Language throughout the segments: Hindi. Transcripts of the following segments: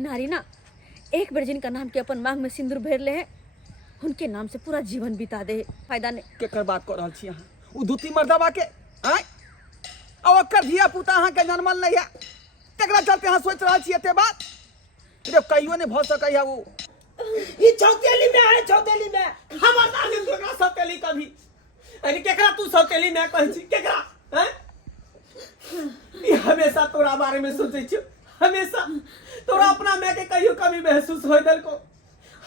के नारी ना एक बेर जिनका नाम के अपन मांग में सिंदूर भर ले है उनके नाम से पूरा जीवन बिता दे। फायदा नहीं केकर बात कर रहल छी अहाँ? उ दूती मर्दबा के आय अब ओकर धिया पुता अहाँ के जन्मल नहीं है, केकरा चलते अहाँ सोच रहल छी एते बात? रे कहियो नहीं भ सकै है। वो ई छौतेली में है, छौतेली में खबरदार नहीं तोरा सौतेली कभी। अरे केकरा तू सौतेली में कहै छी? केकरा हैं? ई हमेशा तोरा बारे में सोचै छी, हमेशा तोरा अपना में के कहियो कभी महसूस होय दल को?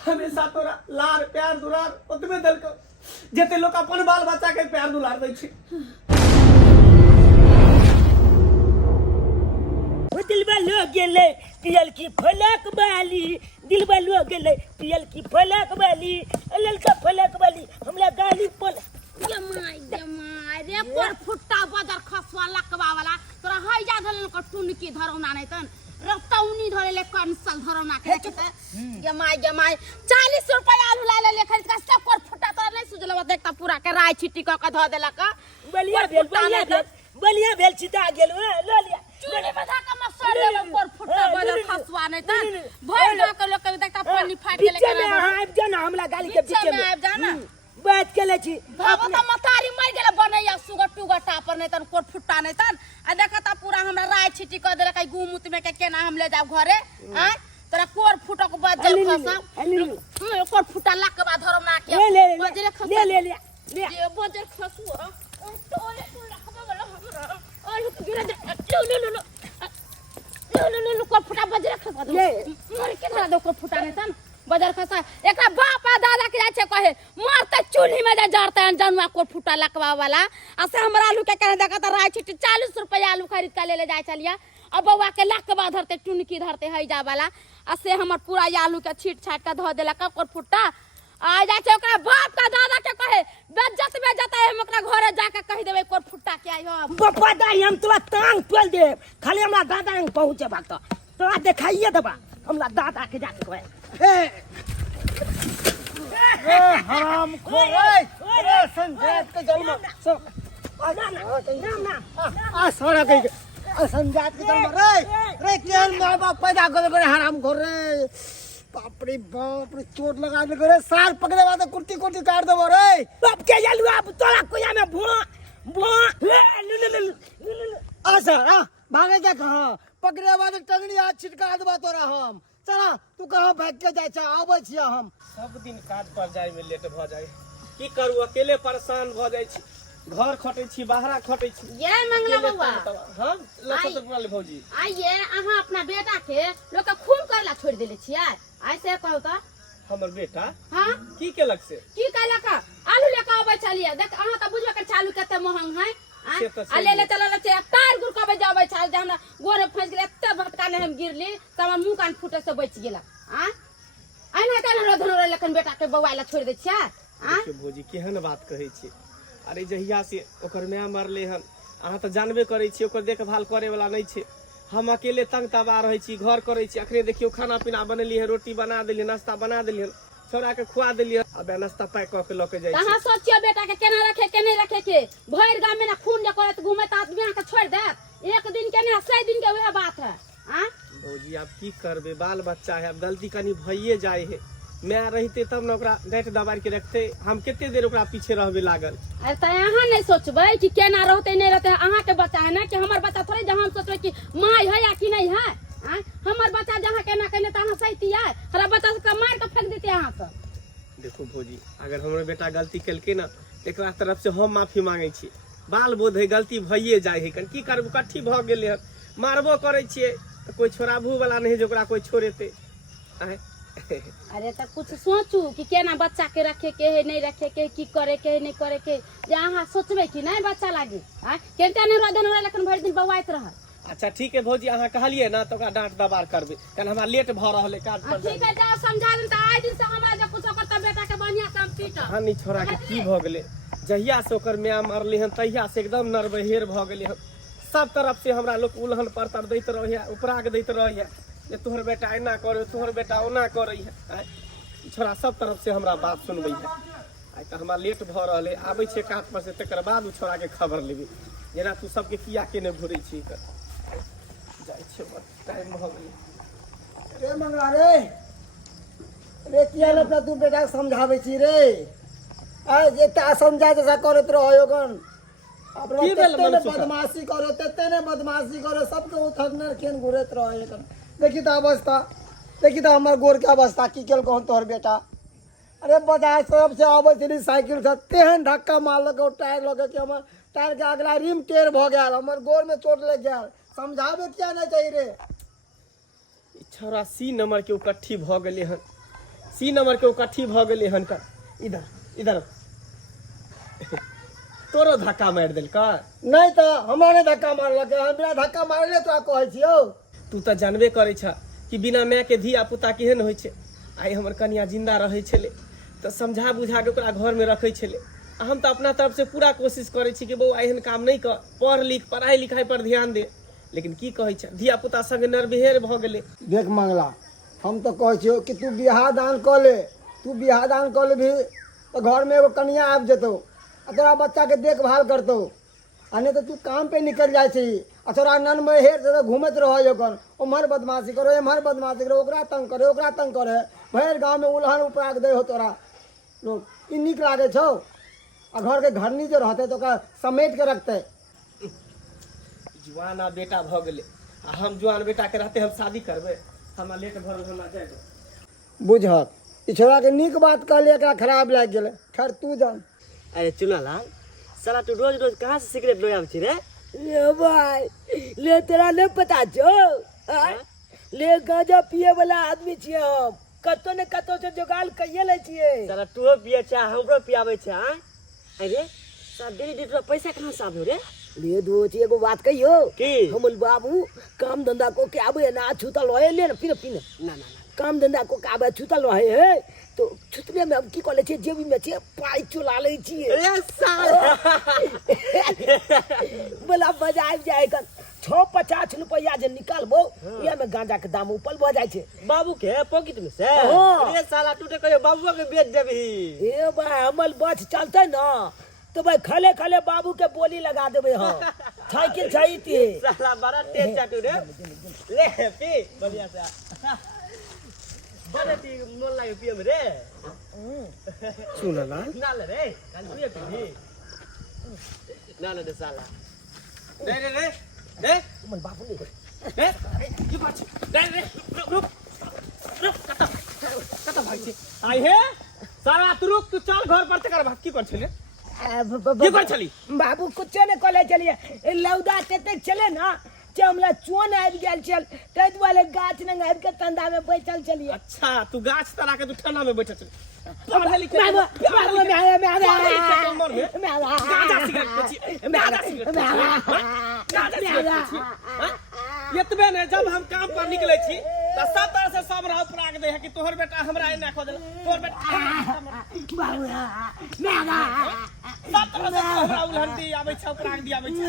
हमेशा तोरा लार प्यार दुलार ओतबे दल को जते लोग अपन बाल बच्चा के प्यार दुलार दै छी। दिलबा लो गेले पियल की फलक बाली, दिलबा लो गेले पियल की फलक बाली, ललका फलक बाली हमरा गाली पल जमाई रे पर फुट्टा बदर खसवा लकवा वाला तोरा हई जा धरल को टुनकी धरौना नहीं तन रतौनी धरले कंसल धरौना के जमाई 40 रुपया आलू ला ले खरीद का सब पर फुट्टा तो नहीं सुझलवा देखता पूरा के राय छिटी क ध देलक बलिया भेल छिटा गेल लो लिया चूड़ी बधा के मसर ले पर फुट्टा बदर खसवा नहीं तन भर द के लोग के देखता पानी फाट गेले पीछे में आब जाना हमरा गाली के पीछे में आब जाना बात केले छी बाबा त मतारी मर गेले बनैया सुगर टुगर टापर नहीं तन कोट फुट्टा नहीं तन आ देखता पूरा हमरा राय छिटी क देलक गुमुत में के केना हम ले जाब घरे आ तोरा कोर फुटा को बाद जब खसा कोर फुटा लाक के बाद धरम ना के बजरे खसा ले ये बजर खसु तोले तू रखबे वाला हमरा और तू गिरा दे लो कोर फुटा बजरे खसा मर के धरा दो कोर फुटा नहीं तन बजर खसा एकरा बाप आ दादा के जाय छे कहे मारते चूल्ही में जा जरते जनुआ कोर फुटा लकवा वाला आ से हमरा आलू के कहे देखा त राय छिटी 40 रुपया आलू खरीद के ले जाय चलिया अब बउआ के लकवा धरते टुनकी धरते हई जा वाला आ से हमर पूरा आलू के छीट छाट के ध देलक कोर फुट्टा आ जाय छे ओकरा बाप का दादा के कहे बेज्जत है हम ओकरा घरे जाके कह देबे कोर फुट्टा के आई हो पप्पा दाई हम तोरा टांग तोल दे खाली हमरा दादा के पहुंचे बात तोरा देखाइए देबा हमरा दादा के जाके कहे ए हराम खोर ए संजात के जन्म सब ना आ सारा के संजात के जन्म रे केहन मां बाप पैदा कर रे हराम खोर रे बाप रे चोट लगा दे रे साल पकड़े बाद कुर्ती काट देबो रे बाप के जालू अब तोरा कोया में भो आ सर आ भागे जा कहां पकड़े बाद टंगड़ी हाथ छिटका देबा तोरा हम चला तू कहां भाग के जाय छ आबै छिया हम सब दिन काज पर जाय में लेट भ जाय की करू अकेले परेशान भ जाय छी घर खटै छी बाहरा खटै छी ये मंगला बउआ हां लखत वाले भौजी आइए अहाँ अपना बेटा के लोग के खून करला छोड़ देले छियै ऐसे कहू त हमर बेटा हां की केलक से की कहलक आलू लेके आबै चलिए देख अहाँ त बुझबे के चालू कते महंग है आ ले चलल छै तार गुर कबे जाबै छाल जे हमरा गोरे फंस गेल एते भटका ने हम गिरली त हमर मुंह कान फुटे से बच गेला आ आइना त हमरा धनोरे लेकिन बेटा के बौआइला छोड़ दै छियै आ भौजी केहन बात कहै छी? अरे जहिया से ओकर माय मरले हन अहाँ त जानबे करै छी ओकर देखभाल करे वाला नहीं छै। हम अकेले तंग तबा रहै छी घर करै छी अखरे देखियो खाना पीना बनेली है रोटी बना देली नाश्ता बना देली छोरा के खुआ देली अब नाश्ता पैक क के लके जाय छी। कहां सोचियो बेटा के केना रखे के नहीं रखे के भर गांव में ना खून जे करत घूमे त आदमी के छोड़ दे एक दिन के नहीं 6 दिन के वह बात है आ भौजी अब की करबे बाल बच्चा है अब गलती कनी भइए जाय है मैं रहते तब न ओकरा डांट दबार के रखते हम केते देर ओकरा पीछे रहबे लागल। अरे त अहाँ नहीं सोचबे कि केना रहते नहीं रहते अहाँ के बच्चा है ना कि हमर बच्चा थोड़े जे हम सोचबे कि माय है या कि नहीं है हमर बच्चा जहां केना कहले त अहाँ सहित है हमरा बच्चा के मार के फेंक देते अहाँ सब। देखो भौजी अगर हमर बेटा गलती केलके ना एकरा तरफ से हम माफी मांगे छी बाल बोध है गलती भइए जाय है कन की करबो कट्ठी भ गेले हन मारबो करे छिए त कोई छोड़ाबू वाला नहीं जोकरा कोई छोड़ेते अरे त कुछ सोचू कि केना बच्चा के रखे के है नहीं रखे के की करे के नहीं करे के जे अहाँ सोचबे कि नहीं बच्चा लागे केनता नहीं रोदन हो लेकिन भर दिन बवाइत रह। अच्छा ठीक है भौजी अहाँ कहलिए ना तो ओकरा डांट दबार करबे कन हमरा लेट भ रहल है काज पर ठीक है जा समझा देन त आइ दिन से हमरा जे कुछ करता बेटा के बढ़िया से हम पीट हानि छोरा के की भ गेले जहिया से ओकर माय मरले हन तहिया से एकदम नरबहेर भ गेले हन सब तरफ से हमरा लोग उलहन परतर दैत रहैया उपराग दैत रहैया जे तोहर बेटा एना करे तोहर बेटा ओना करे है छोरा सब तरफ से हमरा बात सुनबै है आइ त हमरा लेट भ रहल है आबै छै काट पर से तकर बाद उ छोरा के खबर लेबे जेना तू सबके किया के ने घुरै छी कर जाय छै टाइम भ गेलै रे मंगला रे रे किया न अपना तू बेटा समझावे छी रे आ जे ता समझा जैसा करत रहो गन अपना की भेल तेते ने मनसुखा? बदमाशी करो तेते ने बदमाशी करो सबके उठनर केन घुरत रहो गन देखी त अवस्था देखी त हमर गोर के अवस्था की केल कहन तोहर बेटा अरे बाजार सब से आवे छली साइकिल से तेहन धक्का मारलक टायर लगे कि हमर टायर के अगला रिम टेढ़ भ गेल हमर गोर में चोट लग गेल समझावे क्या नहीं चाहिए रे ई छौड़ा सी नंबर के उकट्ठी भ गेले हन सी नंबर के उकट्ठी भ गेले हन का इधर इधर तोरो धक्का मारि देलका नहीं तो हमारे धक्का मारलक हमरा धक्का मारले तो कहै छियौ तू तऽ जानबे करै छ कि बिना माय के धिया पुता केहन होइ छै आइ हमर कनिया जिंदा रहै छलै तऽ समझा बुझा के ओकरा घर में रखै छलै आ हम तऽ अपना तरफ से पूरा कोशिश करै छी कि बौआ एहन काम नहीं कर पढ़ लिख पढ़ाई लिखाई पर ध्यान दे लेकिन की कहै छ धिया पुता संग नरबेहर भ गेलै देख मंगला हम तो कहै छियौ कि तू बियाह दान क ले तू बियाह दान क ले भी तो घर में एगो कनिया आबि जेतौ आ तोरा बच्चा के देखभाल करतौ आ नहीं तो तू काम पे निकल जाइ छी आ तोरा नन में हेर से घूमत रहो कन उम्हर बदमाशी करो एम्हर बदमाशी करो ओकरा तंग करे भैर गाँव में उल्हन उपराग दे हो तोरा लोग ई नीक लागे छौ आ घर के घरनी जो रहते तो ओकरा समेट के रखते जुआन आ बेटा भ गेलै आ हम जुआन बेटा के रहते हम शादी करबै हमरा लेट घर में होना जाएगा बुझक ई छोरा के नीक बात कहले एकरा खराब लाग गेले खैर तू जान अरे चुनालाल साला तू रोज रोज कहाँ से सिगरेट ले आवे छी रे ले भाई ले तेरा नहीं पता जो ले गांजा पिए वाला आदमी छिए हम कतो ने कतो से जुगाड़ कइए ले छिए साला तू पिए छ हमरो पियावे छ अरे सा डेली डेली पैसा कहां से आबे रे ले दो छी एगो बात कहियो की हमल बाबू काम धंधा को के आबे ना छूतल होए ले ना पीने पीने ना ना काम धंधा को के आबे छूतल होए है तो छुतबे में अब की कले छे जेबी में छे पाई चुला ले छी अरे साला बोला बजाय जाए कर 650 रुपया जे निकालबो ये में गांजा के दाम ऊपर भ जाय छे बाबू के पॉकेट में से अरे साला तू तो कहियो बाबू के बेच देबी ए भाई हमल बच चलते ना तो भाई खले खले बाबू के बोली लगा देबे हां साइकिल चाहिए साला बड़ा तेज चाटू रे ले पी बढ़िया से बड़े ती मन लागे पिए में रे सुन ना ना ले रे काल पिए पी ना ले दे साला रे रे रे रे मन बाबू ले रे की बात छै रे रे रुक कत भाई छै आई हे सारा तू रुक तू चल घर पर तकर भाग की कर छले की कर छली बाबू कुछ ने कले चलिए लौदा तेते चले ना चमला चोन आबि गेल चल तै दुआरे गाछ न आबि के तंदा में बैठल चलिए अच्छा तू गाछ तरा के तू ठंडा में बैठल छली पढ़े लिखे एतबे ने जब हम काम पर निकले छी त सब तरह से सब राह प्राग दे है कि तोहर बेटा हमरा एना खो देल तोहर बेटा सब तरह से हमरा उलहन दी आबै छै प्राग दी आबै छै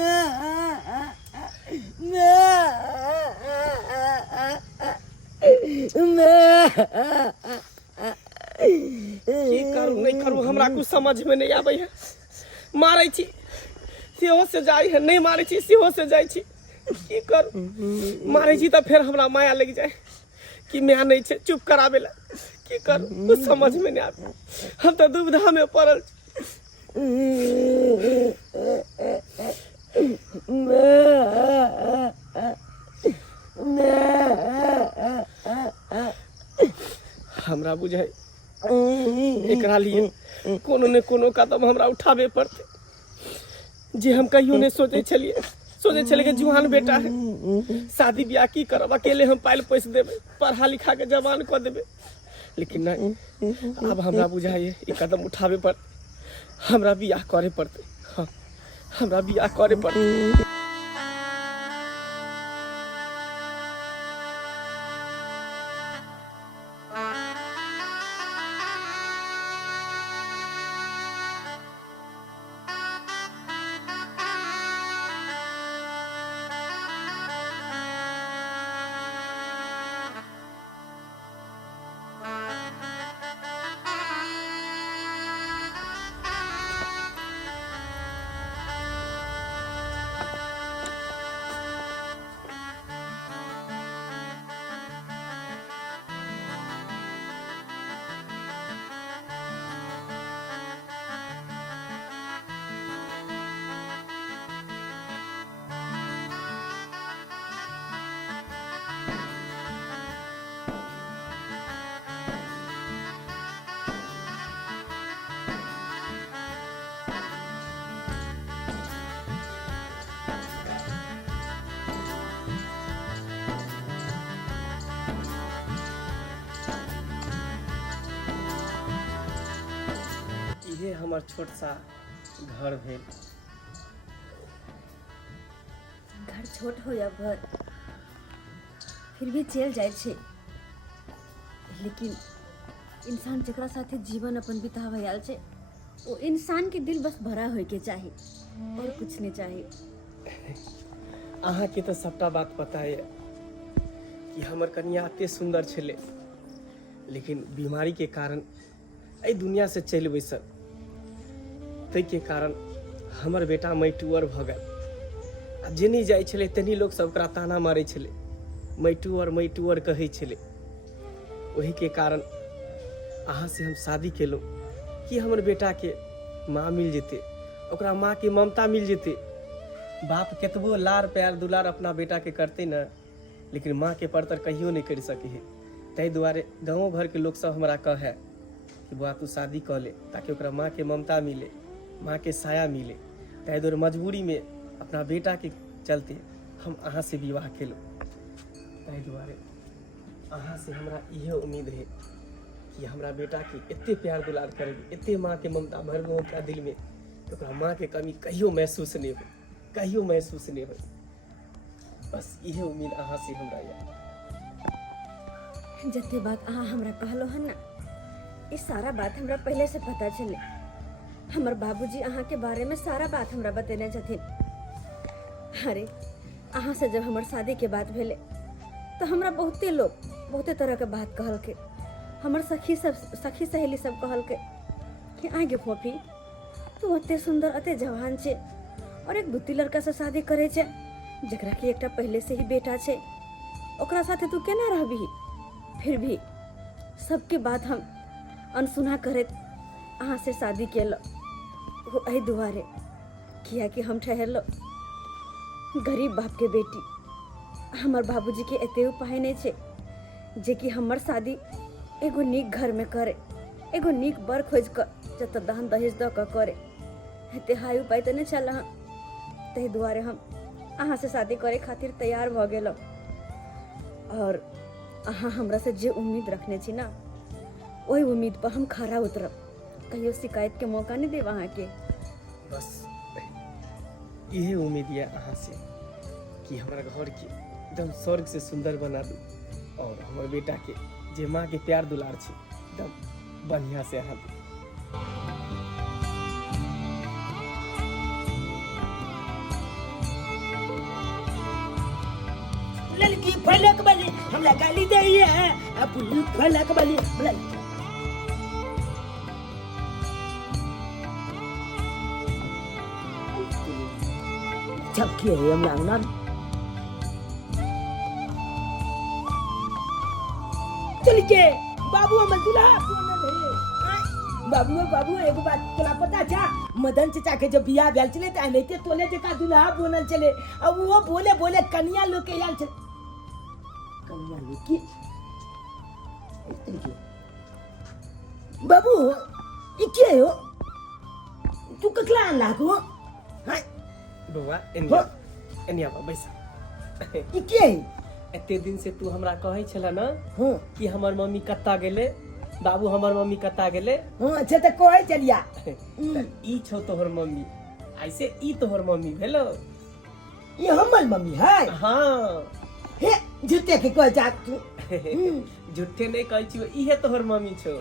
की करू नहीं करू हमरा कुछ समझ में नहीं आबै है मारै छी सेहो से जाई है नहीं मारै छी सेहो से जाई छी की करू मारै छी त फिर हमरा माया लग जाए कि मैं नहीं छे चुप कराबे ला की करू कुछ समझ में नहीं आबै हम तो दुविधा में पड़ल हमरा बुझाई एकरा लिए कोनो ने कोनो कदम हमरा उठाबे पड़ते जे हम कहियो नहीं सोचे छलिए कि जुआन बेटा है शादी ब्याह की करब अकेले हम पाइल पैस देबे पढ़ा लिखा के जवान कर देबे लेकिन नहीं अब हमरा बुझाइए ई कदम उठाबे पड़ हमरा बियाह करे पड़ते हाँ हमरा बियाह करे पड़ते इहे हमर छोट सा घर भेल। घर छोट हो या घर फिर भी चल जाए छे, लेकिन इंसान जकरा साथे जीवन अपन बितावे आयल छे वो इंसान के दिल बस भरा होय के चाही और कुछ नहीं चाहिए। अहाँ के तो सबटा बात पता है कि हमर कन्या एते सुंदर छले, लेकिन बीमारी के कारण एहि दुनिया से चलि बैसल। तै के कारण हमर बेटा मैटुअर भ गेल। आ जेनी जाइ छले तेनी लोग सब ओकरा ताना मारै छले, मैटुअर मैटुअर कहै छले। वही के कारण अहाँ से हम शादी केलहुँ कि हमर बेटा के माँ मिल जेते, ओकरा माँ के ममता मिल जेते। बाप केतबो लार प्यार दुलार अपना बेटा के करते न, लेकिन माँ के परतर कहियो नहीं कर सके है। ताहि दुआरे गाँव भर के लोग सब हमरा कहे कि बुआ तू शादी कर ले, ताकि ओकरा माँ के ममता मिले, माँ के साया मिले। ताहि दुआरे मजबूरी में अपना बेटा के चलते हम अहाँ से विवाह केलहुँ। ताहि दुआरे अहाँ से हमरा इहे उम्मीद है कि हमरा बेटा के एते प्यार दुलार करेगी, एते माँ के ममता भरबे ओकरा दिल में, तो ओकरा माँ के कमी कहियो महसूस नहीं हो, कहियो महसूस नहीं हो। बस इहे उम्मीद अहाँ से हमरा है। जते बात अहाँ हमरा कहलो हन ना, ये सारा बात हमरा पहले से पता चले। हमर बाबूजी अहाँ के बारे में सारा बात हमरा बतेने छथिन। अरे अहाँ से जब हमर शादी के बात भेले तो हमरा बहुते लोग बहुते तरह के बात कहल के। हमर सखी सहेली सब कहल के कि आगे फोफी तू अते सुंदर अते जवान छे और एक बुत्ती लड़का से शादी करे छे, जकरा कि एकटा पहले से ही बेटा छे, ओकरा साथे तू केना रहबी। फिर भी सबके बात हम अनसुना करत अहाँ से शादी केलो, वो एहि दुआरे किया कि हम ठहरलो गरीब बाप के बेटी। हमर बाबूजी के एते उपाय नहीं छे जे कि हमर शादी एगो नीक घर में करे, एगो नीक बर खोज कर जत दान दहेज द के करे। एते हाई उपाय तो नहीं चल। ताहि दुआरे हम अहाँ से शादी करे खातिर तैयार भ गेलो। और अहाँ हमरा से जे उम्मीद रखने छी ना, वही उम्मीद पर हम खरा उतरब। कहियो शिकायत के मौका नहीं देब अहाँ के। बस इहे उम्मीद है अहाँ से कि हमारा घर के एकदम स्वर्ग से सुंदर बना दू, और हमारे बेटा के जे माँ के प्यार दुलार छे एकदम बढ़िया से अहाँ दू। लड़की फलक वाली हमरा गाली दे है, अब फलक वाली जब किए हम लांगना चल के बाबू हम दूल्हा बनल है। बाबू एगो बात तोला पता छा, मदन चाचा के जब बियाह भेल चले त एनाहिते तोले जका दूल्हा बनल चले। अब वो बोले कन्या लोग के आयल चले, कन्या लोग की बाबू ई के हो तू ककला आन लागो। हां बउआ एनिया बैसा। ई के एते दिन से तू हमरा कहै छला ना हां कि हमर मम्मी कत्ता गेले, बाबू हमर मम्मी कत्ता गेले। हां अच्छा त कहै चलिया ई छौ तोहर मम्मी, ऐसे ई तोहर मम्मी भेलो। ये हमर मम्मी है। हाँ हे झूठे के कह जा तू। झूठे नहीं कहै छी, इहे तोहर मम्मी छौ।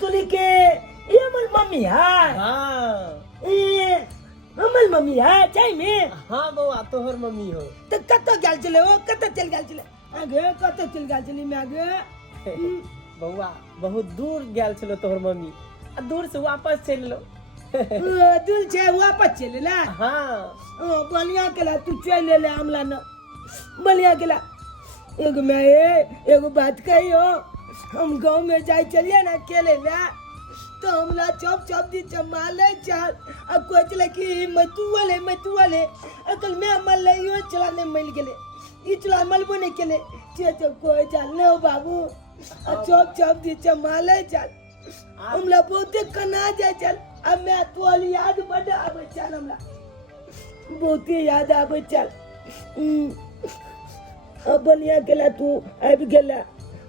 तोले के ये हमर मम्मी है। हाँ ए हमर मम्मी है चाय में। हाँ बउआ तोहर मम्मी हो। तो कत्तो गेल चले हो, कत्तो चल गेल चले आगे, कत्तो चल गेल चली में आगे। बउआ बहुत दूर गेल छलो तोहर मम्मी, आ दूर से वापस चल लो। दूर से वापस चले ला। हाँ बलिया केला तू चल ले हमला न बलिया केला। एगो मैं एगो बात कहियो, हम गांव में जाय चलिए ना अकेले ला तो हमला चौप दी चमाले चाल आ कोई चले कि मतू वाले अकल में मल यो चला ने मिल गेले ई चला मलबो नहीं केले चे कोई चाल ने हो बाबू आ चौप दी चमाले चाल हमला बहुते कना जाय चल। अब मैं तोल याद बड़ा आबे चल, हमला बहुते याद आबे चल। अब बनिया गेला तू अब गेला,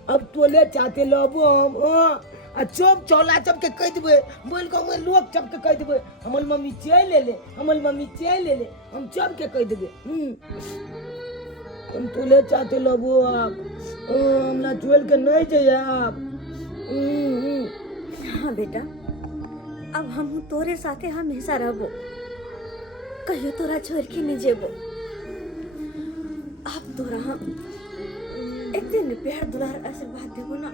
अब तोले चाहते लबो हम आ चुप चौला चप के कह देबे बोल को में लोग चप के कह देबे हमर मम्मी चाय ले ले हमर मम्मी चाय ले ले हम चप के कह देबे हम तोले चाहते लबो आप हमरा छोड़ के नहीं जाए आप हाँ बेटा, अब हम तोरे साथे हमेशा रहबो, कहियो तोरा छोड़ के नहीं जेबो। अब तोरा हम एक दिन प्यार दुलार आशीर्वाद देबो ना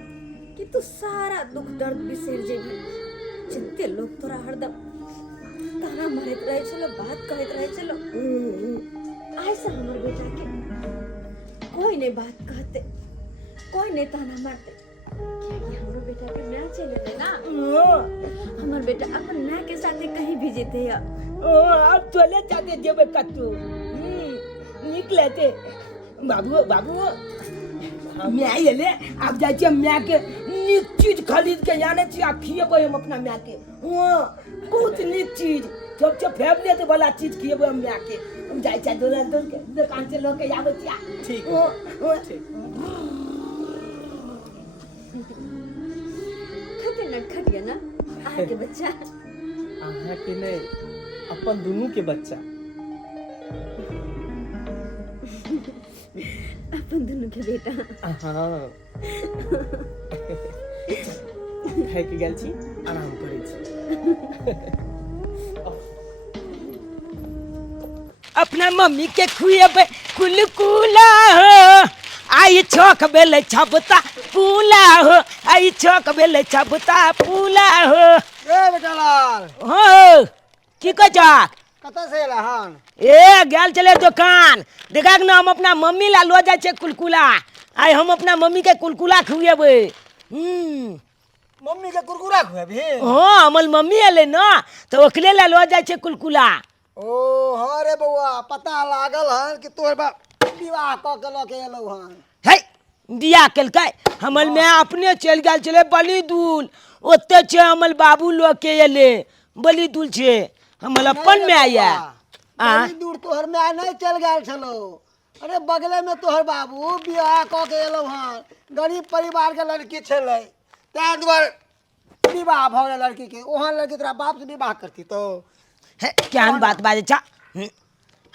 कि तू सारा दुख दर्द बिसर जेबी। जितने लोग तोरा हरदम ताना मारत रहे चलो, बात कहत रहे चलो, ऐसा हमर बेटा के कोई नहीं बात कहते, कोई नहीं ताना मारते। हमरो बेटा के मैं चले ना, हमर बेटा अपन माँ के साथे कहीं भी जेते है। अब चले जाते जेबे कतू निकलते बाबू बाबू मैं ये ले अब जाए छियै मैं के नीक चीज खरीद के जाने छियै खिएबै हम अपना मैं के बहुत नीक चीज सब फेवरेट वाला चीज खिएबै हम मैं के हम जाए छियै दोस्त के दुकान से लोग के आबै छियै ठीक खते नटखटिया ना आहा के बच्चा, अहाँ के नहीं अपन दोनों के बच्चा, अपन दोनों के बेटा। हाँ खाए के गेल छी, आराम करै छी। अपना मम्मी के खुएबै कुलकुला हो आई छोक बेले छबता पुला हो आई छोक बेले छबता पुला हो ए बेटा लाल, हो की कह जा कतऽ से एला हन? ए गेल चले दुकान देखा ना हम अपना मम्मी ला लो जाए छे कुलकुला आई हम अपना मम्मी के कुलकुला खुएबै मम्मी के कुरकुरा खुएबी? हाँ हमर मम्मी एले ना तो ओकरे ला लो जाए छे कुलकुला। ओ हाँ रे बउआ, पता लागल हन कि तोहर बाप विवाह क के लऽ के एलौ हन। है बियाह केलकै हमर मैं अपने चल गेल चले बलि दूल ओते छे हमर बाबू लोग के एले बलि दूल छे हमर अपन में आया बड़ी दूर तोहर माय नहीं चल गेल छलो। अरे बगले में तोहर बाबू विवाह क के एलौ हन, गरीब परिवार के लड़की छलै, तै दुआरे विवाह भऽ गेल लड़की के। ओहन लड़की तोरा बाप से विवाह करती तो है क्या बात बाजे छा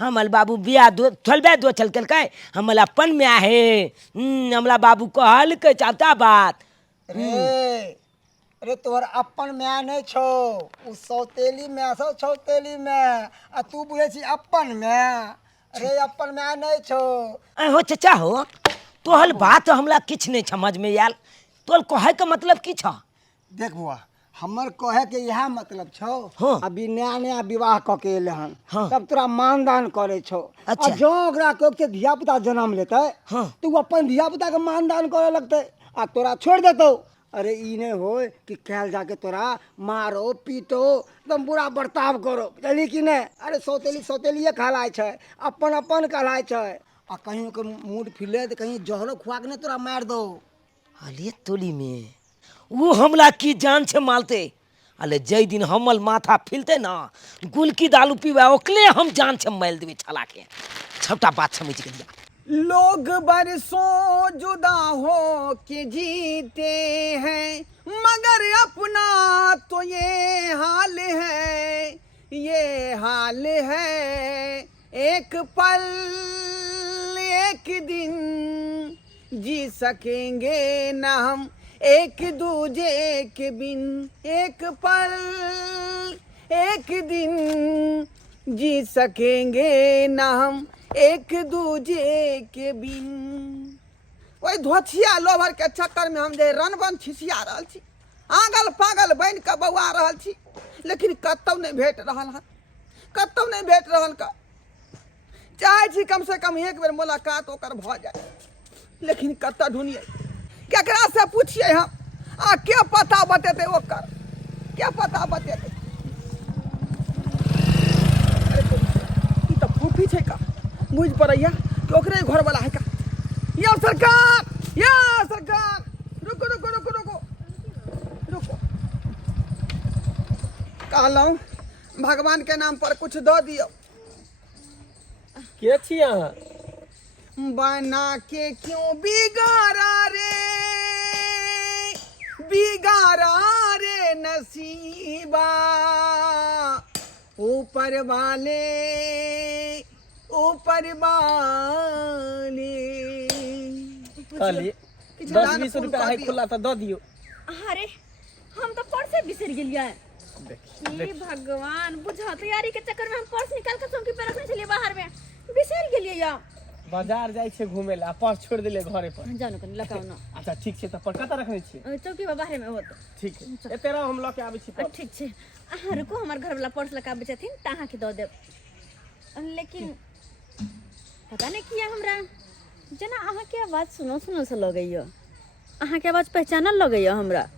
हमर बाबू बियाह दो चलबे दो चल केलकै हमर अपन में आहे हमरा बाबू कहल के चाहता बात अरे तोहर अपन माय नहीं छौ, उ सौतेली माय छौ, सौतेली माय, आ तू बुझे छी अपन माय। अरे अपन माय नहीं छौ। हो चाचा हो तोहल बात हमरा किछ नहीं समझ में आयल, तोल कहे के मतलब की छ? देख बुआ, हमर कहे के यह मतलब छौ, हाँ। अभी नया नया विवाह क के एले हन, हाँ। तब तोरा मानदान करे छौ। अच्छा। आ जो ओकरा के धिया पुता जन्म लेते, हाँ। तू अपन धिया पुता के मानदान करे लगते आ तोरा छोड़ देतो। अरे ई नहीं हो कि कहल जाके तोरा मारो पीटो एकदम बुरा बर्ताव करो, बुझली कि नहीं? अरे सौतेली सौतेलिए कहलाय छै, अपन अपन कहलाय छै। आ कहीं ओकर मूड फिले तो कहीं जहरो खुआ के नहीं तोरा मार दो। अले तोली में वो हमला की जान से मालते अले जय दिन हमल माथा फिलते ना गुलकी दालू पीवा ओकले हम जान से माल देवे छला के छोटा बात समझ के दिया। लोग बरसों जुदा हो के जीते हैं मगर अपना तो ये हाल है, ये हाल है। एक पल एक दिन जी सकेंगे ना हम एक दूजे के बिन, एक पल एक दिन जी सकेंगे ना हम एक दूजे के बिन। वही धोथिया लोभर के चक्कर में हम जे रन बन छिसिया रहल छी, आगल पागल बन के बौआ रहल छी, लेकिन कतौ नहीं भेट रहल हन, कतौ नहीं भेट रहल का। चाहे छी कम से कम एक बेर मुलाकात ओकर भ जाए, लेकिन कतौ ढूंढिए, केकरा से पूछिए हम, आ क्या पता बतेते ओकर, क्या पता बतेते। ई तो फूफी छै का, बुझ पड़ैया कि ओकरे घर वाला है का। या सरकार, या सरकार, रुको रुको रुको रुको रुको, कहलौं भगवान के नाम पर कुछ दो दियो। के छी अहाँ? बना के क्यों बिगाड़ा रे, बिगाड़ा रे नसीबा, ऊपर वाले खाली 10-20 रुपया है खुला था दो दियो। अरे हम तो पर्स बिसर गेलिए। देखिए हे भगवान, बुझा तैयारी के चक्कर में हम पर्स निकाल के चौकी पे रखने चलिए बाहर में, बिसर गेलिए या। बाजार जाय छे घूमे ला, पर्स छोड़ देले घरे पर। जानो कनी लगाओ ना। अच्छा ठीक छे, त पर कत रखने छी? चौकी पे बाहर में हो तो ठीक है, ए तेरा हम ल के आबै छी पर्स। ठीक छे। अहाँ रुको, हमार घर वाला पर्स लगा बेचथिन त अहाँ के दो देब। लेकिन पता नहीं किया हमरा जना अहाँ के आवाज सुनो सुनो से लगैया, अहाँ के आवाज पहचानल लगैया हमरा,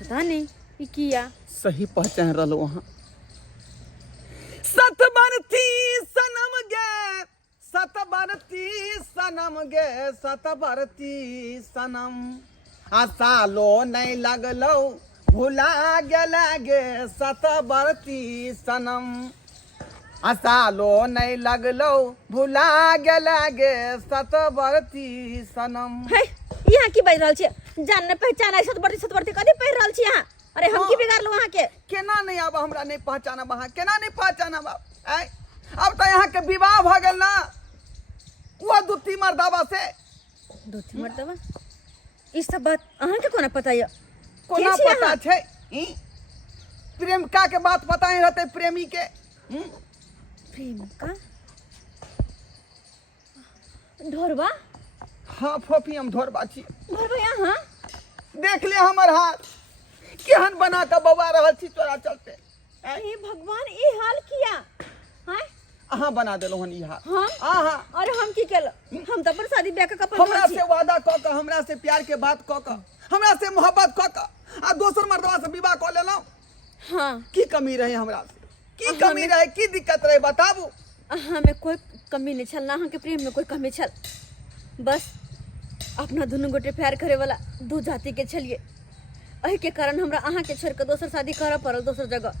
पता नहीं ई किया। सही पहचान रहलो वहाँ। सतबरती सनम गे, सतबरती सनम गे, सतबरती सनम, सालो नहीं लगलो भुला गेला गे सतबरती सनम, सालो नहीं लगलो भुला गेला गे सतबरती सनम। है यहाँ की बाज रहल छी? जान न पहचान है सतबरती कथी पढ़ रहल छी यहाँ? अरे हम की बिगाड़लू वहाँ के? केना नहीं आबा हमरा नहीं पहचाना वहाँ, केना नहीं पहचाना बा? अब तो यहाँ के विवाह भ गेल ना, वो दुती मर्दाबा से। दूती मर्दबा? ई सब बात अहाँ के कोना पता या? कोना के छी पता अहाँ? छे? प्रेमिका के बात पता ही रहते प्रेमी के। प्रेमिका? ढोरबा? हाँ फोफी हम धोरबा छी। ढोरबा यहाँ? देख ले हमर हाथ केहन बना के बौआ रहल छी तोरा चलते। हे भगवान, ई हाल किया? हैं? अहाँ बना देलो हन ई हाथ। हम? आहा अरे हम की केल? हम तो पर शादी ब्याह के कपड़ हमरा से वादा क के, हमरा से प्यार के बात क के, हमरा से मोहब्बत क के आ दोसर मर्दवा से विवाह क लेलौ। हाँ, की कमी रहे हमरा से? की कमी रहे, की दिक्कत रहे बताबू? हमें कोई कमी नहीं छल ना, अहाँ के प्रेम में कोई कमी छल। बस अपना दुनू गोटे प्यार करे वाला दू जाति के छलिए, एही के कारण हमरा अहाँ के छोड़ के दोसर शादी करऽ पड़ल दोसर जगह,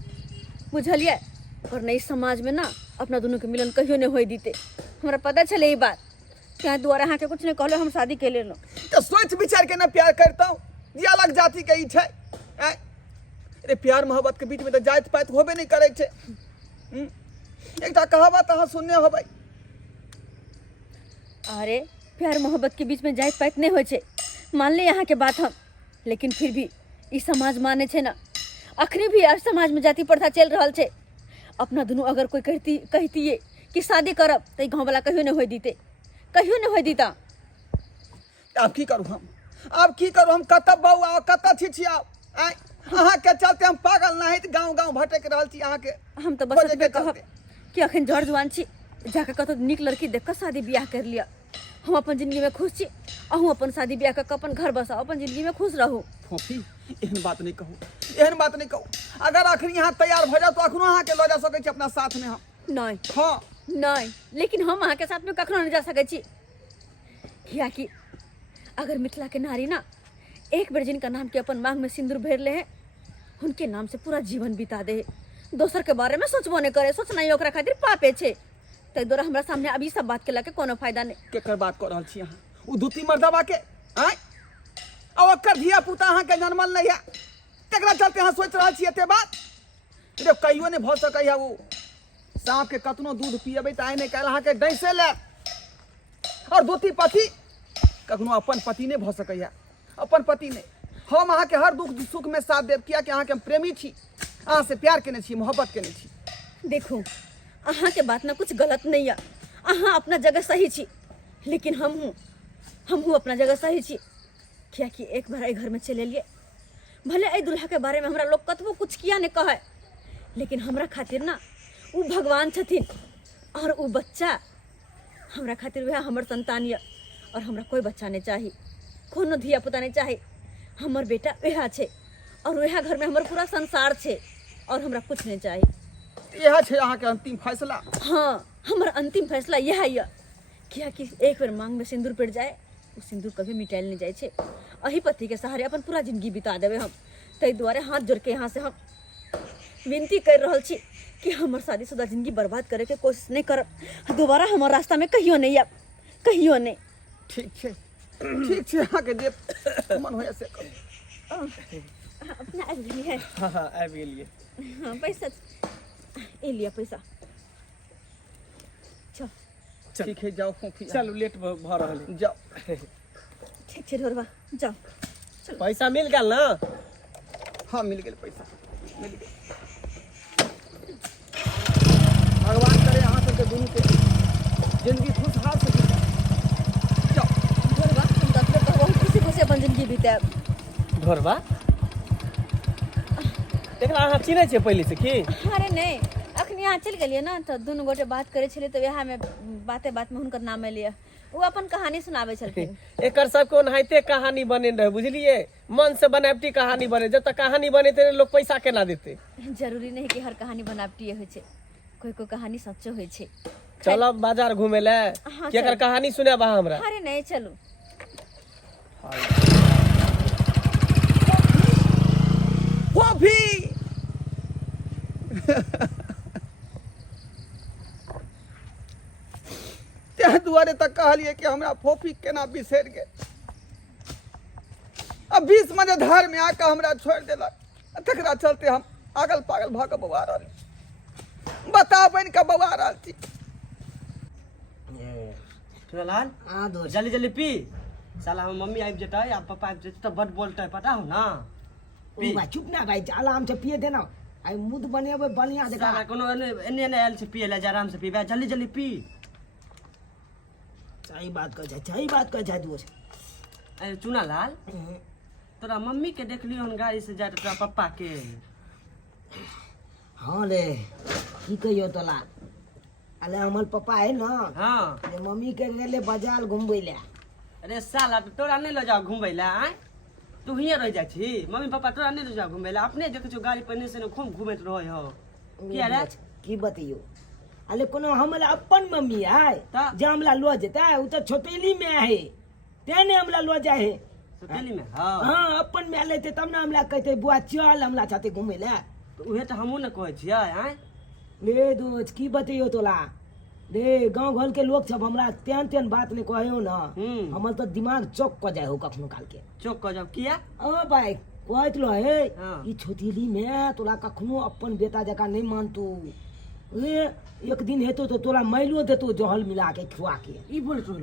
बुझलिए? और नई समाज में ना अपना दोनों के मिलन कहियो नहीं होई दीते। हमरा पता चले ये बात, क्या द्वारा अहाँ के कुछ नहीं कहलो, हम शादी के लेनो। तो सोच विचार के ना प्यार करता हूँ, ये अलग जाति के ही छे। अरे प्यार मोहब्बत के बीच में तो जात पात होबे नहीं करे छे। एकटा कहावत अहाँ सुनने होबै। अरे प्यार मोहब्बत के बीच में जात पात नहीं हो छे, मान ले यहाँ के बात हम, लेकिन फिर भी ई समाज माने छे ना, अखनी भी आज समाज में जाति प्रथा चल रहा छे। अपना दुनू अगर कोई कहती कि शादी करब तो गाँव वाला कहियो नहीं होई दीते, कहियो नहीं होई दीता। अब की करूँ हम? अब की करूँ हम? कत बउआ कत छिछियाओ? अहाँ के चलते हम पागल नहीं तो गाँव गाँव भटक रहल छी। अहाँ के हम तो बस एतबे कहब कि अखन जड़ जुआन छी, जाके कतौ नीक लड़की देख कर शादी ब्याह कर लिया। हम अपन जिंदगी में खुश छी, अहूँ अपन शादी ब्याह कर अपन घर बसाओ, अपन जिंदगी में खुश रहू। फोफी एहन बात नहीं कहू, एहन बात नहीं कहू। अगर आखिर यहाँ तैयार हो जाओ तो अखनो अहाँ के ले जा सकै छी अपना साथ में हम। नहीं हाँ नहीं, लेकिन हम अहाँ के साथ में कखनो नहीं जा सकै छी, कियाकि अगर मिथिला के नारी ना एक बेर जिनका नाम के अपन मांग में सिंदूर भर ले हैं, उनके नाम से पूरा जीवन बिता दे, दोसर के बारे में सोचबो नहीं करे, सोचना ही ओकरा खातिर पापे छे। तै द्वारा हमरा सामने अभी सब बात केला के कोनो फायदा नहीं। केकर बात कर रहल छी अहाँ? उ दूती मर्दबा के अब ओकर धिया पुता अहाँ के जन्मल नहीं है, तेकरा चलते अहाँ सोच रहल छी एते बात? रे कहियो नहीं भ सकैया। उ सांप के कतनो दूध पियबै त आइ नहीं काल्हि अहाँ के डैसे ले। और दूती पति कखनो अपन पति नहीं भ सकैया, अपन पति नहीं। हम अहाँ के हर दुख सुख में साथ देब, किया कि अहाँ के हम प्रेमी छी, अहाँ से प्यार केने छी, मोहब्बत केने छी। देखो अहाँ के बात ना कुछ गलत नहीं है, अहाँ अपना जगह सही छी, लेकिन हम हूँ अपना जगह सही छी। क्या कि एक बार घर में चले लिए, भले ए दुल्हा के बारे में हमरा लोग कतबो कुछ किया ने कहे, लेकिन हमरा खातिर ना वो भगवान छथिन, और वो बच्चा हमरा खातिर वह हमर संतान है। और हमरा कोई बच्चा नहीं चाहिए, कोनो धिया पुता नहीं चाहिए, हमर बेटा वह छे, और वह घर में हमर पूरा संसार छे, और हमरा कुछ नहीं चाहिए। यह छे अहाँ के अंतिम फैसला? हाँ, हमारा अंतिम फैसला यह है, क्या कि एक बार मांग में सिंदूर पड़ जाए, वो सिंदूर कभी मिटाइल नहीं जाए छे। अही पति के सहारे अपन पूरा जिंदगी बिता देवे हम। तै द्वारे हाथ जोड़ के यहाँ से हम विनती कर रहल छी कि हमर शादीशुदा जिंदगी बर्बाद करे के कोशिश नहीं करब, दोबारा हमार रास्ता में कहियो नहीं आब, कहियो नहीं। ठीक छे, ठीक छे, अहाँ के जे मन होय से करू। अपना आबि गेलियै हाँ हाँ आबि गेलियै। हाँ पैसा ए लिया पैसा चल ठीक है जाओ फूफी चलू लेट भऽ रहल है। जाओ। ठीक छै ढोरबा जाओ। पैसा मिल गेल ना? हाँ मिल गए पैसा मिल गए। भगवान करे अहाँ सबके दुनू के जिंदगी खुशहाल से बीते। जाओ ढोरबा हम तऽ अपने बहुत खुशी खुशी अपन जिंदगी बिताएब। ढोरबा एकरा अहाँ चिन्है छियै पहिले से की? अरे नहीं अखनी यहाँ चलि गेलियै ना तऽ दुनू गोटे बात करै छलियै तऽ वएह में बाते बात में हुनकर नाम एलियै। वो अपन कहानी सुनाबै छलखिन। एकर सबके ओनाहिते कहानी बने रहे बुझलिए। मन से बनावटी कहानी बने, जब तक कहानी बनेते लोग पैसा केना देते? जरूरी नहीं कि हर कहानी बनावटी होइ छै, कोई कोई कहानी सच्चो होइ छै। चलो बाजार घूमे ले हाँ, कि एकर चल। कहानी सुने बा हमरा। अरे नहीं चलू। फूफी तेह दुआरे तक कहलिए कि हमरा फोफी केना बिसरि गेल। अब 20 मजे धार में आके हमरा छोड़ देलक, तकरा चलते हम अगल पागल भऽ कऽ बौआ रहल। बता बन के बौआ रहल छी। लाल हाँ दोस्त जल्दी जल्दी पी। साला हम मम्मी आबि जेतै आ पापा आबि जेतै तऽ बड बोलतै पता हो ना। ओ भाई चुप ना भाई आराम से पिए देना। आई मुंह बनेबे बढ़िया जगह। साला कोनो एने एने आयल से पिए ले जा, आराम से पी। जल्दी जल्दी पी। सही बात कर जा, सही बात कर जा दोस्त। अरे चुना लाल तोरा मम्मी के देखलियो हन गाड़ी से जाते तोरा पप्पा के। हाँ रे की कहियो तोला। अरे हमर पापा है ना, हाँ अरे मम्मी के गेले बाजार घुमबै ले। अरे साला तो तोरा नहीं ले जाओ घूमबै ला। तू हियाँ रह जाइ छी, मम्मी पापा तोरा नहीं ले जाओ घूमबै ला। अपने देखे छो गाड़ी पर से खूब घूमैत रहै हो। किया रे? की बतियो। अरे कोनो हमरा अपन मम्मी है ता? जे हमरा लो जेता है, उ तो छोटेली में है, तेने हमरा लो जाए है। सतेली में हाँ हाँ अपन में लेते तब ना हमरा कहते बुआ चल हमरा साथे घूमे ले। तो उहे तो हमहू ने कहै छियै। आय ले दोस्त की बतियो तोला। रे गांव घर के लोग सब हमरा तेन तेन बात ने कहियो ना, हमर तो दिमाग चौक क जाए हो कखनो काल के। चौक क जाओ किया? ओ भाई कहत लो हे हाँ। ई छोटीली में तोला कखनो अपन बेटा जका नहीं मानतू। ए एक दिन हेतो तो तोला मैलो देतो जहल मिला के खुआ के। ई बोल तो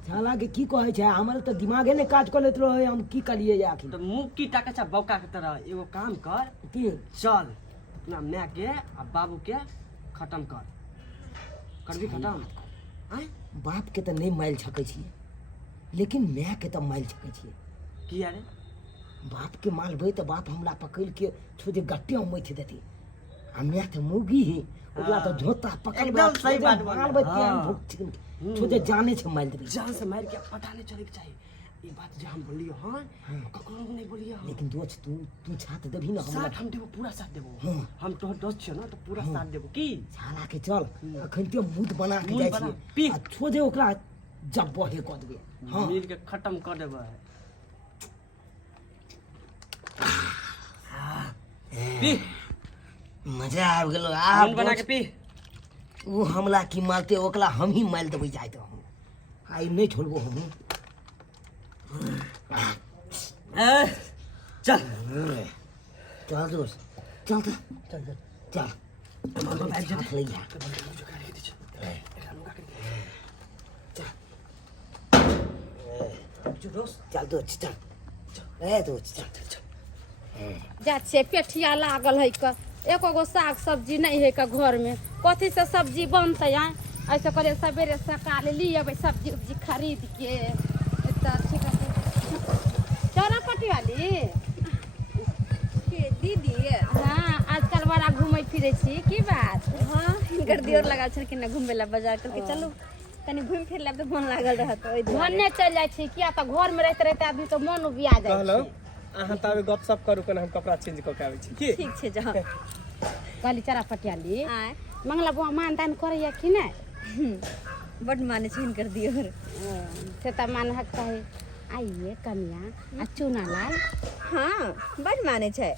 साला के की कहे छै, हमर तो दिमागे ने काज कर लेत रहे, हम की करिए या आखिर। तो मुंह की टाके छा बौका के तरह। एगो काम कर, की चल अपना माँ के आ बाबू के खत्म कर। करबी खत्म? आय बाप के तो नहीं माइल सकै छिए, लेकिन माय के तो माइल सकै छिए। किया रे? बाप के मालबै तो बाप हमरा पकड़ के छोजे गट्टे मैथ देती। हमरा तो मुगी ही ओकरा तो धोता पकड़ एकदम सही बात बोल रहे। मालबै के हाँ। भूख छोजे जाने छै माइल देबी। जान से मार के पता नहीं चले के चाहिए। ये बात जो हम बोलियो हां ककरो नहीं बोलियो। लेकिन दोस्त तू छात देबी ना हमरा। साथ हम देबो, पूरा साथ देबो। हाँ। हम तोहर दोस्त छियो ना तो पूरा साथ देबो की। साला के चल अखन ते मूड बना के मूड जाय बना, छी पी। आ छोजे ओकरा जब बहे क देबे। हां मिल के खत्म कर देबो। पी मजा आ गेलो। आ मन बना के पी। वो हमला की मारते ओकला हम ही माइल देबै जाय तो हम आई नहीं छोड़बो हम। चल चल दोस्त चल चल चल चल ले जा चल दोस्त चल ए दोस्त चल। जा छे पेठिया लागल है का, एको गो साग सब्जी नहीं है का घर में। कथी से सब्जी बनते हैं? ऐसे करे सवेरे सकाल लिए अबे सब्जी उब्जी खरीद के। तो ठीक है चौरापट्टी वाली दीदी हाँ आजकल बड़ा घूमे फिरे छी की बात। हाँ हिनकर दियोर लगा छन कि ना घूमे ला बाजार करके चलो तनी घूम फिर लेब तो मन लागल रहत। ओइ दुआरे भने चल जाए छी, किया तो घर में रहते रहते आदमी तो मन उबिया जाए कहलो छी। अहाँ त अबे गपशप करू कन, हम कपड़ा चेंज क के आबै छी की। ठीक छै जा। कहली चौरापट्टी वाली आय मंगला बुआ मान दान करैया कि नहीं? बड माने छै हिनकर दियोर। से तो मान हक कहे आइए कन्या आ चूना लाल हाँ बड माने छै।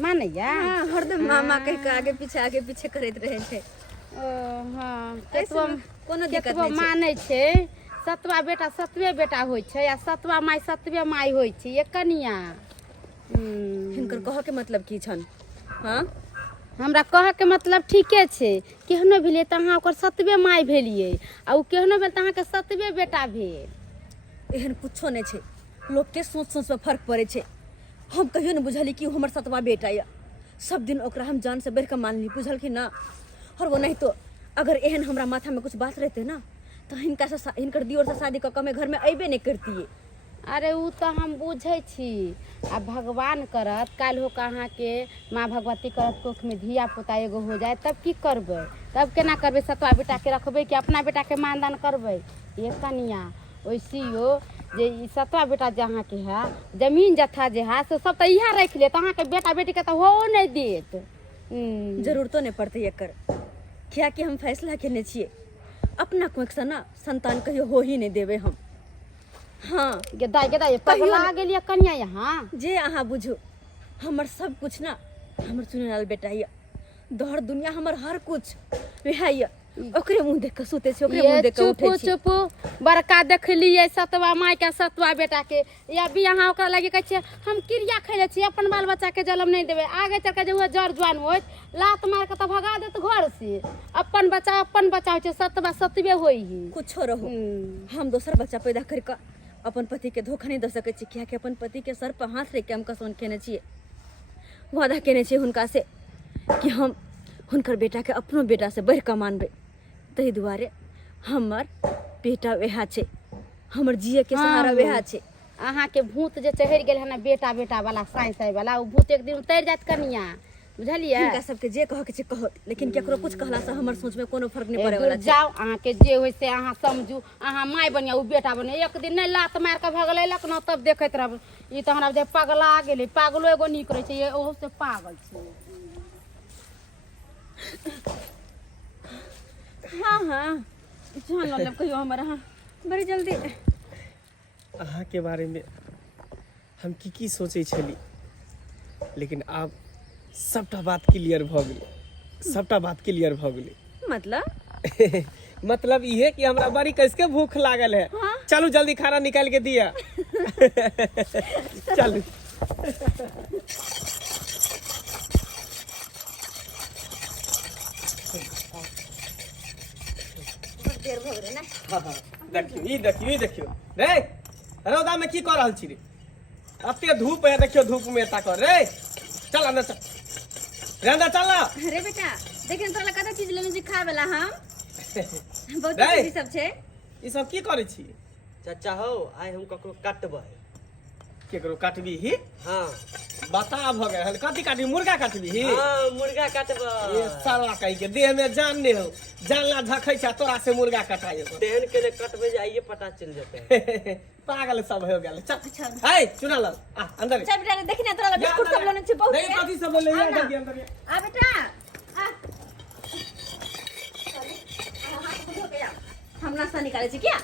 मानैया। हाँ हरदम मामा कह के आगे पीछे करैत रहे छै। हाँ ऐसे में कोनो दिक्कत केतबो नहीं छै। मानै छै सतवा बेटा सतवे बेटा होइ छै आ सतवा माय सतवे माय होइ छै ये कनिया। हिनकर कह के मतलब की छन? हाँ, हमरा कह के मतलब ठीके छै, केहनो भेलिए त अहाँ ओकर सतवे माय भेलिए आ उ केहनो भेल त अहाँ के सतवे बेटा भेल। एहन कुछो नहीं छे, लोग के सोच में फर्क पड़े छे। हम कहियो नहीं बुझली कि उ हमर सतवा बेटा या। सब दिन ओकरा हम जान से बढ़ के मानली, बुझल कि ना। और वो नहीं तो अगर एहन हमरा माथा में कुछ बात रहते ना तो हिनकर दियोर से शादी क में घर में अबे नहीं करती। अरे उ तो हम बुझे छी, आ भगवान करत काल हो कहाँ के माँ भगवती करत कोख में धिया पुता एगो हो जाए तब की करबे, तब केना करबे सतवा बेटा के रखबे कि अपना बेटा के मानदान करबे। ये कनिया वैसियो जे ई सतवा बेटा जहाँ के है जमीन जथा जे है से सब तो इहा रख ले, अहाँ के बेटा बेटी के तो हो नहीं देत। जरूरतो नहीं पड़ते एकर, क्या कि हम फैसला केने छिए अपना कोख से ना संतान कहियो हो ही नहीं देवे हम। हाँ, गेदाई गेदाई पगला गेलिए कनिया यहाँ। जे अहाँ बुझू, हमर सब कुछ ना हमर चुनल बेटा या। दौड़ दुनिया हमर हर कुछ वह या। ओकरे मुंह देख के सुते छी, ओकरे मुंह देख के उठे छी। चुप बड़का देखलिए सतवा माय के सतवा बेटा के, या भी यहाँ ओकरा लगे कहे छे हम क्रिया खैले छी अपन बाल बच्चा के जन्म नहीं देवे, आगे चल के जे हुआ जड़ जवान होय लात मार के तो भगा देत घर से। अपन बच्चा होय सतवा सतवे होई ही कुछो रहो। हम दोसर बच्चा पैदा करके अपन पति के धोखा नहीं दे सके छी, क्या कि अपन पति के सर पर हाथ रख के हम कसम केने छिए, वादा केने छिए हुनका से कि हम हुनकर बेटा के अपनो बेटा से बढ़ के मानबे। तही दुआरे हमर बेटा वेहा छे, हमर जिए के सहारा वेहा छे। अहाँ के भूत जे चढ़ गेल है ना बेटा बेटा वाला साई साई वाला, उ भूत एक दिन उतर जात कनिया, बुझलिए। इनका सबके जे कह के छे कहो, लेकिन केकरो कुछ कहला से हमर सोच में कोनो फर्क नहीं पड़े वाला छे। जाओ अहाँ के जे होय से अहाँ समझू, अहाँ माय बनिया उ बेटा बनिया। एक दिन नहीं लात मार के भगलैलक न तब देखैत रहब। ई तो हमरा जे पगला गेलै, पागलो एगो नीक रहे छे, ये ओहो से पागल छे। हाँ हाँ, जान लो कहियो हमारा। हाँ, बड़ी जल्दी अहाँ के बारे में हम की सोचे छली, लेकिन आब सबटा बात क्लियर भ गेलै, सबटा बात क्लियर भ गेलै। मतलब मतलब ये कि हमरा बड़ी कैसे भूख लागल है। हाँ? चलू जल्दी खाना निकाल के दिया। चलू। देर भ गेलै ना। हाँ, देखियो रे रौदा में की कर रहल छी रे? अते धूप है, देखियो धूप में एता कर रे। चल अंदर चल, रे अंदर चल ना। अरे बेटा देखिन तोरा ला कता चीज लेने छी खाए वाला हम। बहुत रे। चीज सब छे। ई सब की करे छी? चाचा हो आइ हम ककरो काटबै। केकरो काटबी ही? हाँ बता भ गए कथी काटबी? मुर्गा काटबी ही? हाँ मुर्गा काटबै। ये साला कहीं के देह में जान नहीं हो, जानला झखै छ तोरा से मुर्गा कटाए। तेहन के कटबै जे आइए पता चल जेतै। पागल सब हो गेल। चल अच्छा हाय चुना ल आ अंदर। चल बेटा देखिन तोरा ला बिस्कुट सब लेने छी बहुत। नहीं कथी सब ले आ ना। अंदर अंदर। आ बेटा आ। हाथ धो के आओ। हम नाश्ता निकाले छी क्या?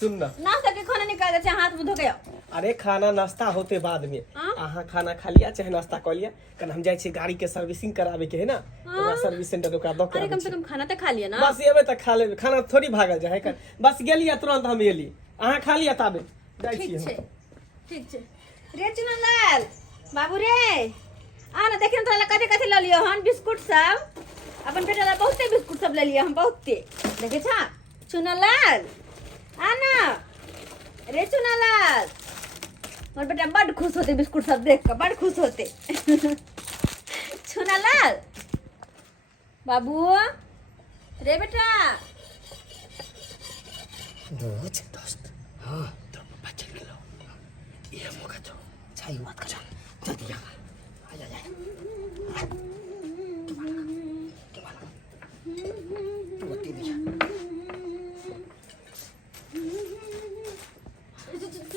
सुन ना, नाश्ता के खाना निकाले छी, हाथ धो के आओ। अरे खाना नाश्ता होते बाद में। हाँ? अहाँ खाना खा लिया चाहे नाश्ता कर लिया, कल हम जाए छी गाड़ी के सर्विसिंग करावे के है ना, ओकरा सर्विस सेंटर ओकरा दो अरे कम से कम खाना तो खा लिया ना। बस एबे तक खा लेबे, खाना थोड़ी भागल जाए कर। बस गेलिया तुरंत हम एली, अहाँ खा लिया ताबे जाई छी ठीक हम। छे ठीक छे। रे चुनलाल बाबू रे आ ना देखिन तोरा ला कथी कथी ल लियो हन बिस्कुट सब। अपन बेटा ला बहुते बिस्कुट सब ले लियो हम, बहुते देखे छा। चुनलाल आ ना रे चुनलाल, मोर बेटा बड़ खुश होते बिस्कुट सब देख के, बड़ खुश होते। चुनलाल बाबू रे बेटा। रोज दोस्त हाँ तो पप्पा चल गेलो, ये मौका छो छाई मत कर जल्दी आ जा जा।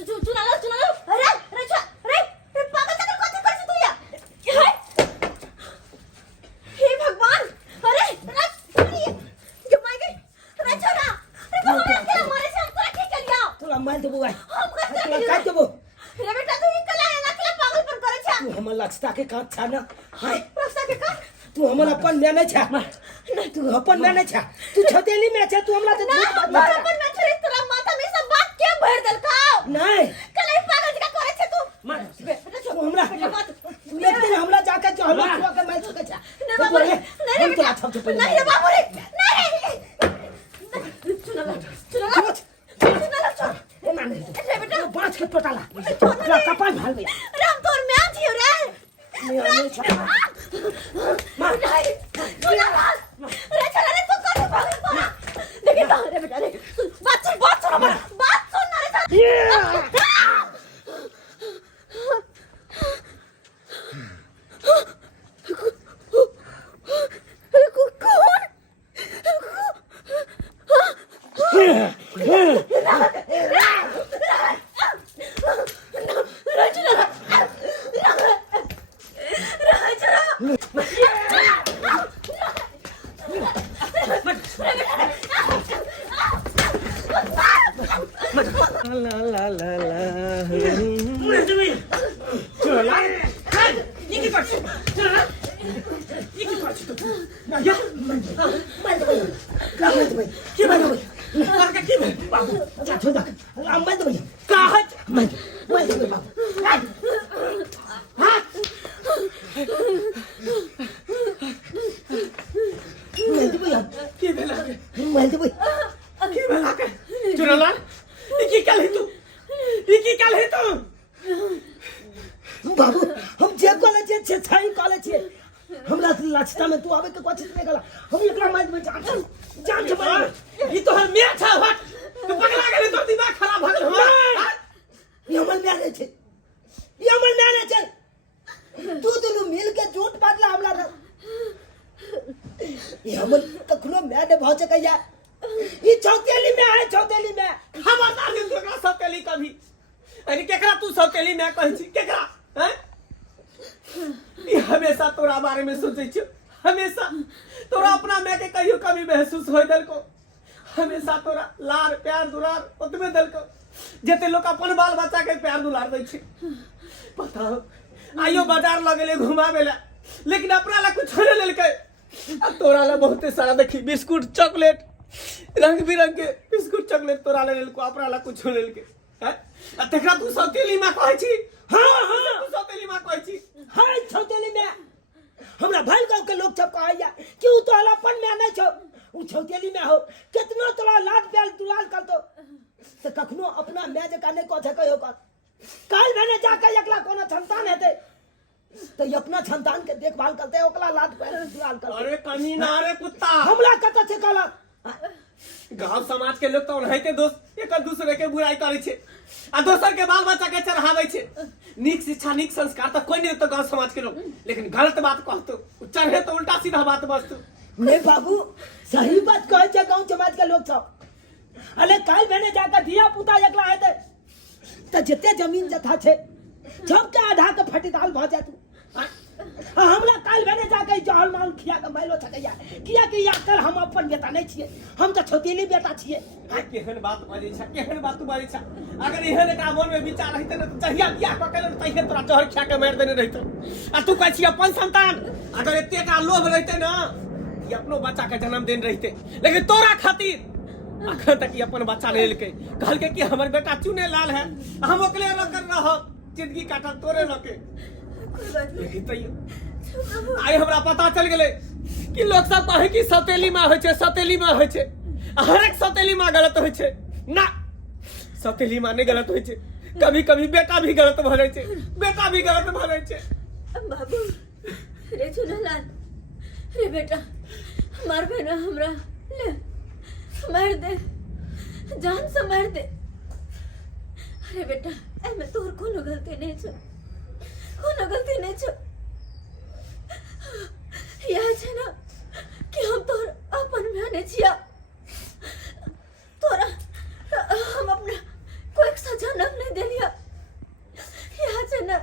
चुनलाल अरे अरे अरे पागल चक्कर कथी कर छी तू या? हे भगवान अरे ये माय गई अरे छोरा अरे भगवान क्या मारे से हम तोरा की कर लिया? तोला मार देबो भाई, हम कर तोला काट देबो। रे बेटा तू ही कला है नकला पागलपन करे छा। तू हमर लक्षता के काट छा ना। हाय रास्ता के का तू हमर अपन मैने छा ना, तू अपन मैने छा, तू छतेली में छा, तू हमरा तो ना झूठ मत मार मार। अपन मैं छोरे तोरा माथा भर दल खाओ नहीं कलाई पागल का करे छे तू मार बेटा तू हमरा एक दिन हमरा जाके चहलो के मैं छके जा नहीं बाबू रे नहीं रे बेटा नहीं रे बाबू रे नहीं चलो चलो चलो ए माने रे बेटा बांच के टोटाला पूरा कपाल भाल गया राम तोर में आथी रे नहीं मार नहीं चलो रे चलो रे तू कर पागल को देखिए रे बेटा रे बात सुन बात सुन रे ला ला ला ला चला चुराला इकी कल है तू बाबू हम जे कॉलेज छे छाई कॉलेज छे हमरा लाछता में तू आवे के कोशिश नहीं कला हम एकरा मैच में जान छे ई तो हर मिया था हट तू पगला गेले तो दिमाग खराब भ गेल हमरा ये हमर म्याने छे ये हमर म्याने छे तू दुनु मिल के झूठ बातला हमला ना ये हमर कखनो म्याने भ सकैया ई चौतेली में है चौतेली में खबरदार दिन तोरा सौतेली कभी अरे केकरा तू सौतेली में कहै छी केकरा हैं ई हमेशा तोरा बारे में सोचै छी हमेशा तोरा अपना मैं के कहियो कभी महसूस होय दल को हमेशा तोरा लार प्यार दुलार ओतबे दल को जेते लोग अपन बाल बच्चा के प्यार दुलार दै छै पता आइयो बाजार लगेले घुमावे ला लेकिन अपना ला कुछ नहीं लेलकै अब तोरा ला बहुते सारा देखी बिस्कुट चॉकलेट रंग बिरंग के बिस्कुट चॉकलेट तोरा ले लेलको अपना ला कुछ लेलके हैं आ तेकरा तू सौतेली मां कहै छी हां तू सौतेली मां कहै छी हां चौतेली में हमरा भल गांव के लोग सब कहैया कि उ तो अपन में नहीं छौ उ चौतेली में हो कितना तोरा लाड प्यार दुलाल करतो त कखनो अपना मैं जे काने को छकै हो काल मैंने जाके एकला कोनो संतान हेते तो ये अपना संतान के देखभाल करते ओकला लाड प्यार दुलाल करते अरे कमीना रे कुत्ता हमला कत छे काला गांव समाज के लोग तो रहते दोस्त एक दूसरे के बुराई करे छे आ दोसर के बाल बच्चा के चढ़ावे छे नीक शिक्षा नीक संस्कार तो कोई नहीं तो गांव समाज के लोग लेकिन गलत बात कहतो चढ़े तो उल्टा सीधा बात बसतो नहीं बाबू सही बात कहे छे गांव समाज के लोग सब अरे काल मैंने जाकर दिया पुता एकला हेते त जते जमीन जथा छे सब के आधा के फटीदाल भ जातू हमरा काल मैंने जाके जहल माल खिया के माइलो छकैया किया कि याकर हम अपन बेटा नहीं छिए हम तो छोटीली बेटा छिए केहन बात बाजै छ केहन बात तू बाजै छ अगर एहन एकरा मन में विचार रहिते न त चाहिया बियाह क के तइहे तोरा जहर खा के मार देने रहितो आ तू कहै छी अपन संतान अगर एते का लोभ रहिते न कि अपनो बच्चा के जन्म देन रहिते लेकिन तोरा खातिर अखन तक अपन बच्चा ले लेके कहल के कि हमर बेटा चुने लाल है हम ओकले रख कर रह जिंदगी काटल तोरे लके लेकिन तइयो आइ हमरा पता चल गेलै कि लोग सब कहे कि सौतेली मां होय छै हर एक सौतेली मां गलत होय छै ना सौतेली मां नहीं गलत होय छै कभी कभी बेटा भी गलत भ जाय छै बाबू रे चुनलाल रे बेटा मार बेना हमरा ले मार दे जान से मार दे अरे बेटा ए मैं तोर कोनो गलती नहीं छ यह छे ना कि हम तोर अपन माने छिया तोरा हम अपना कोई सजा नहीं देलिया यह छे ना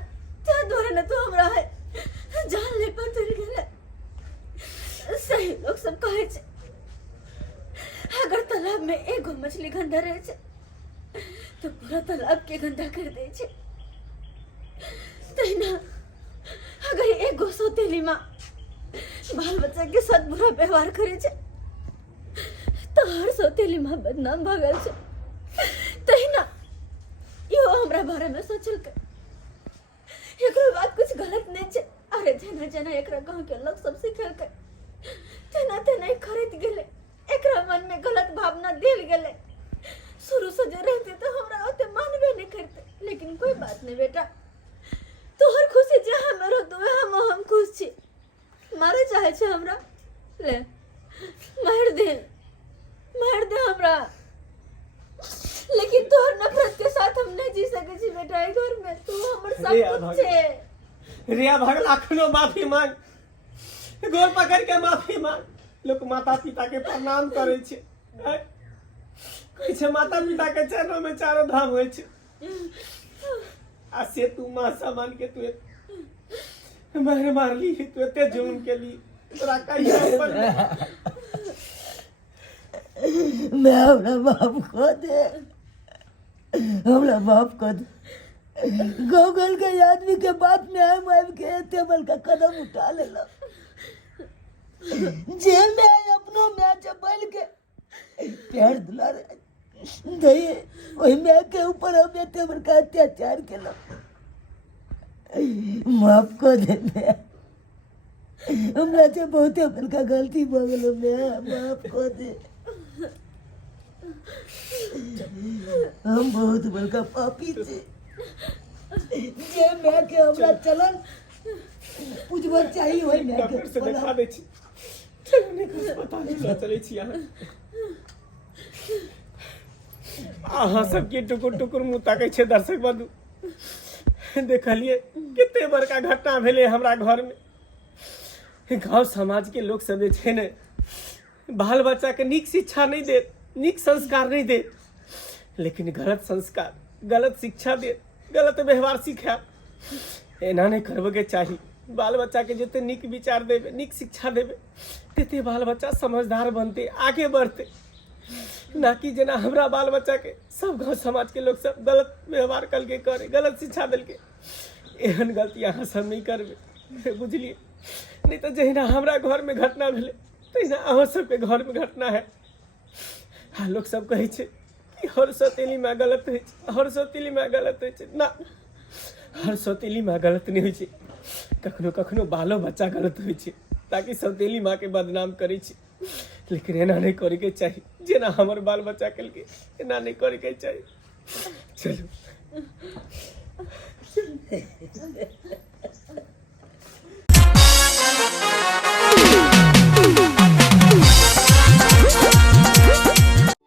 त्या द्वारा न तो हमरा है जान ले पर तुर गेले सही लोग सब कहे छे अगर तालाब में एगो मछली गंदा रहे छे तो पूरा तालाब के गंदा कर दे छे तैना अगर एगो सौतेली मां बाल बच्चा के साथ बुरा व्यवहार करे छे तो हर सौतेली मां बदनाम भ गेल छे तैना हमरा बारे में सोचल के एकरो बात कुछ गलत नहीं छे। अरे जना जना एकरा गांव के लोग सब सिखल के तना तना खरीद गेले, एकरा मन में गलत भावना दिल गेले। शुरू से जो रहते तो हमरा ओते मानबे नहीं करते, लेकिन कोई बात नहीं बेटा, तोहर खुशी जहाँ में रहतो हम खुश छी। मारे चाहे छे हमरा ले मार दे हमरा, लेकिन तोहर नफरत के साथ हम नहीं जी सके छी बेटा। ए घर में तू हमर सब कुछ छे। रिया भगला खनो माफी मांग, गोर पकड़ के माफी मांग। लोग माता पिता के प्रणाम करे छे, कहै छे माता पिता के चरणों में चारों धाम होय छे। आ से तू मां समान के तू मार ली, तू एते जुल्म के ली, तोरा कहिया पर मैं हमरा बाप को दे, हमरा बाप को दे। गौगल के आदमी के बात में हम के टेबल का कदम उठा लेला। जे मैं अपनो मैच बैल के पैर दुलार दई, ओही मैं के ऊपर हम टेबल का अत्याचार केला। माफ कर दे मैं, हमरा से बहुत बड़का गलती भ गेलो, मैं माफ कर दे। हम बहुत बड़का पापी थे, जे मैं के हमरा चलन पूछबो चाहिए होय मैं के डॉक्टर से दिखा दे छी, चलने कुछ पता नहीं चले छी। अहाँ सबके टुकुर टुकुर मुँह ताकै छे दर्शक बंधु। देखलिए कितने बड़का घटना भेले हमरा घर में। गांव समाज के लोग सब छे ने बाल बच्चा के नीक शिक्षा नहीं दे, नीक संस्कार नहीं दे, लेकिन गलत संस्कार, गलत शिक्षा दे, गलत व्यवहार सिखा। एना नहीं करबे के चाहिए। बाल बच्चा के जितने नीक विचार देवे, नीक शिक्षा देवे, तेते बाल बच्चा समझदार बनते, आगे बढ़ते। ना कि जना हमरा बाल बच्चा के सब गांव समाज के लोग सब गलत व्यवहार कल के करे, गलत शिक्षा दिल के। एहन गलती अहाँ सब नहीं करबे, बुझलिए। नहीं तो जहिना हमरा घर में घटना भेले तहिना अहाँ सबके घर में घटना है। हाँ, लोग सब कहे छे कि हर सौतेली में गलत है, हर सौतेली में गलत है ना, हर सौतेली में गलत नहीं हो। कखनो कखनो बालो बच्चा गलत हो, ताकि सौतेली माँ के बदनाम करे छे। लेकिन एना नहीं करे के चाहिए, जेना हमर बाल बच्चा कल के एना नहीं करे के चाहिए। चलो